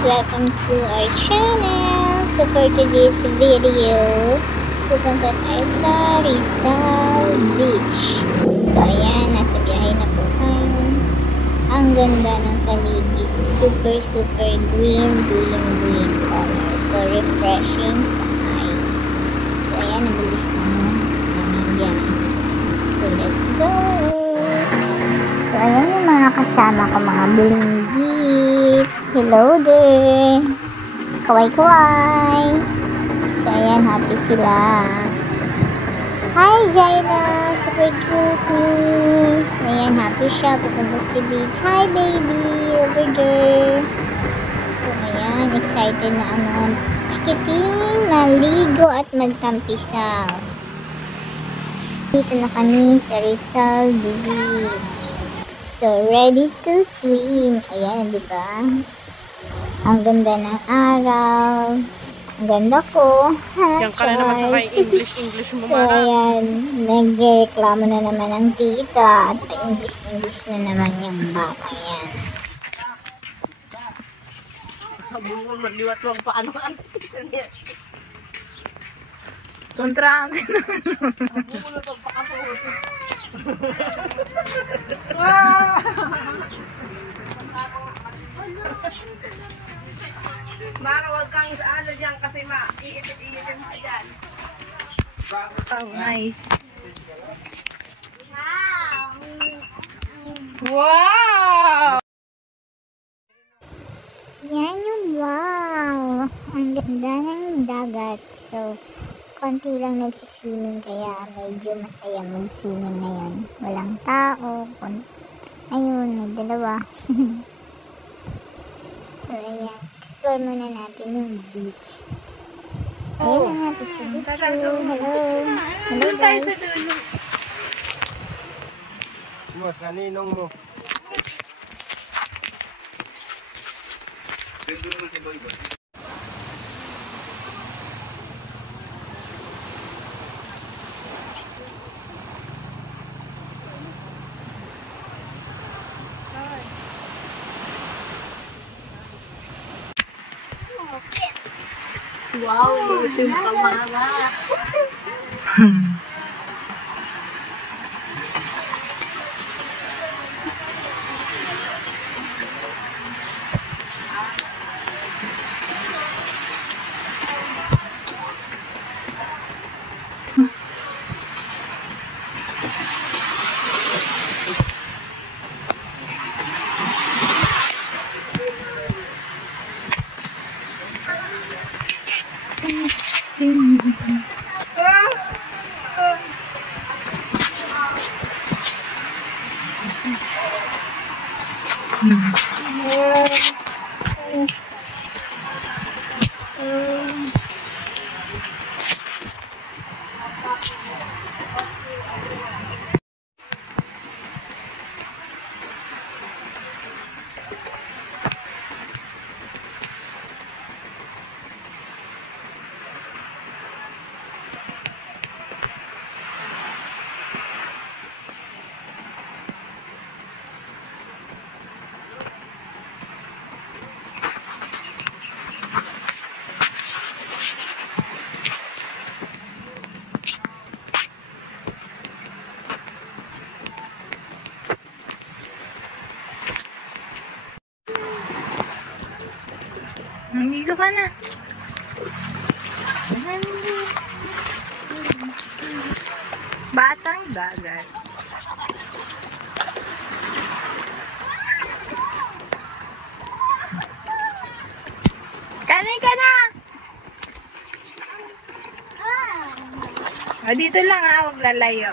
Welcome to our channel. So for today's video, pupunta tayo sa Rizal Beach. So ayan, nasa biyahe na po tayo. Ang ganda ng paligid, super green color. So refreshing sa eyes. So ayan, nabilis na aming biyahe. So let's go. So ayan yung mga kasama ko, mga bulinggit. Hello there! Kaway! So, ayan, happy sila. Hi, Jaina! Super cute, miss! Ayan, happy siya. Pupunta si beach. Hi, baby! Over there. So, ayan, excited na ang mga chikiting naligo at magtampisaw. Dito na kami sa Rizal Beach. So, ready to swim. Ayan, di ba? Ang ganda ng araw. Ang ganda ko. Yan ka na naman sa kay English mo, so, ayan. Nagreklamo na naman ang tita. At English na naman yung batang yan. Habulong magliwat wag paano ka. Kontra. Habulong wag pa ka. Mara, wag kang ano dyan kasi iitin ka dyan. Oh, nice. Wow! Yan yung wow! Ang ganda ng dagat. So, konti lang nagsiswimming kaya medyo masaya mag-swimming ngayon. Walang tao. Ayun, may dalawa. So, ayan. Explore muna natin yung beach. Ayun na nga, picture. Hello guys. Mas naninong mo. Wow, ito yung kamama. Nandito ka na. Batang dagat. Kanay ka na! Dito lang ha, huwag lalayo.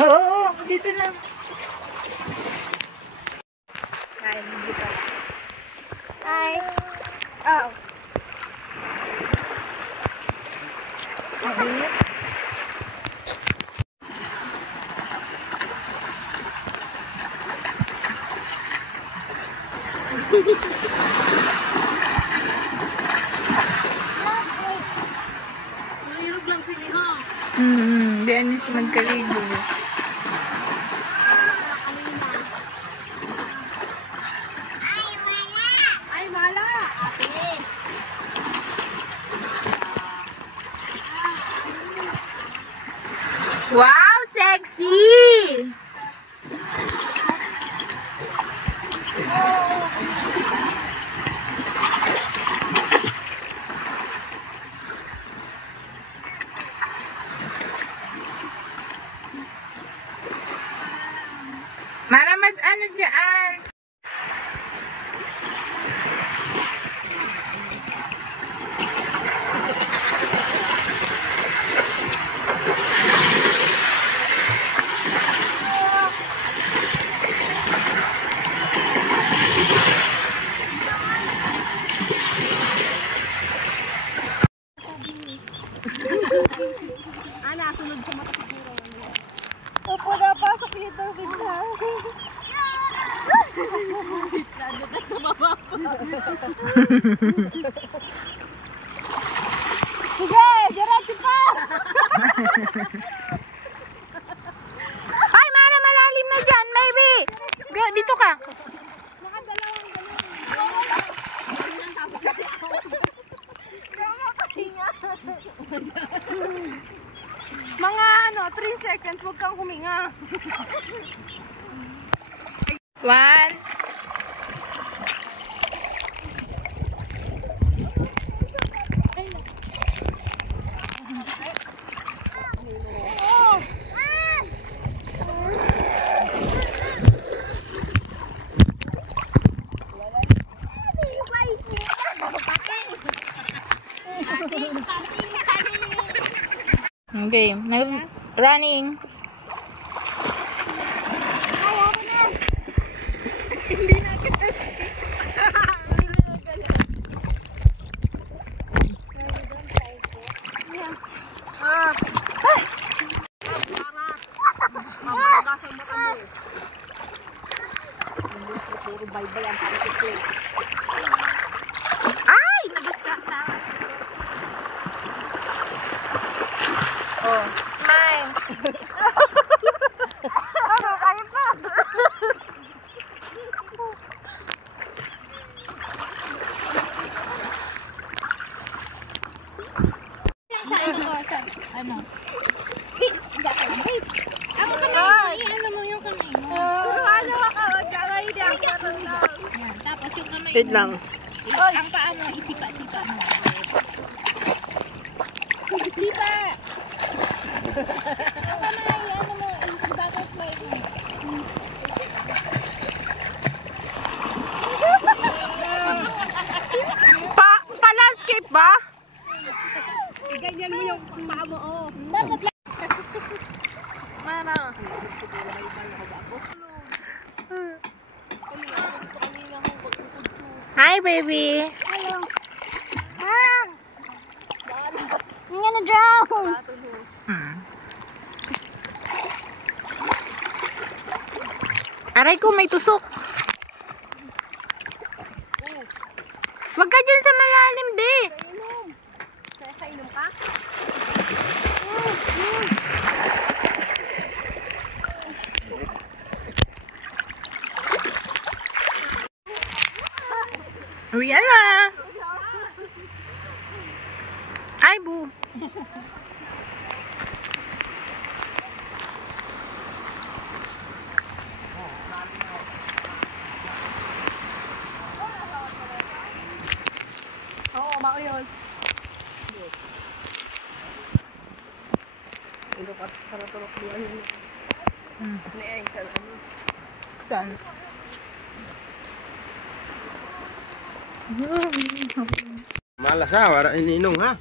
Oo, dito lang. Hi. Oh. Di anis magkaligo. Ay, wala. Ate. Wow, sexy! Maramad ano dyan? Ana, sunod sa mata siguro. Opo, napasok dito, bigla. Lalo na sa baba po. Sige, diretso pa! Ay, Mara, malalim na dyan, baby! Dito ka. Nakadalawang galon. Mga 3 seconds, huwag kang huminga. 1. Okay, running. Ay, nabasa na. Oh, smile. Kain pa. Ano? Ako kamay. Ano mo yung kamay mo? Ano ka? Magkakay na. Yan, tapos yung kamay Wait mo. lang. Ang paa mo, isipa-sipa mo. Sipa! Ang kamay, ano mo, butterfly mo. Pa-landscape ba? Ganyan mo yung paa mo, oh. Dapat lang. Mana. Hi, baby! Hello. Ah! I'm gonna drown. Aray ko, may tusok. Wag ka dyan sa malalim, be. Kainom ka? Uwi na. Ay, bu. Oo, mako yun. Ito pa, sarap-sarap buwan yun. Nieng, sarap. Saan? Malas ha, wala ininong ha.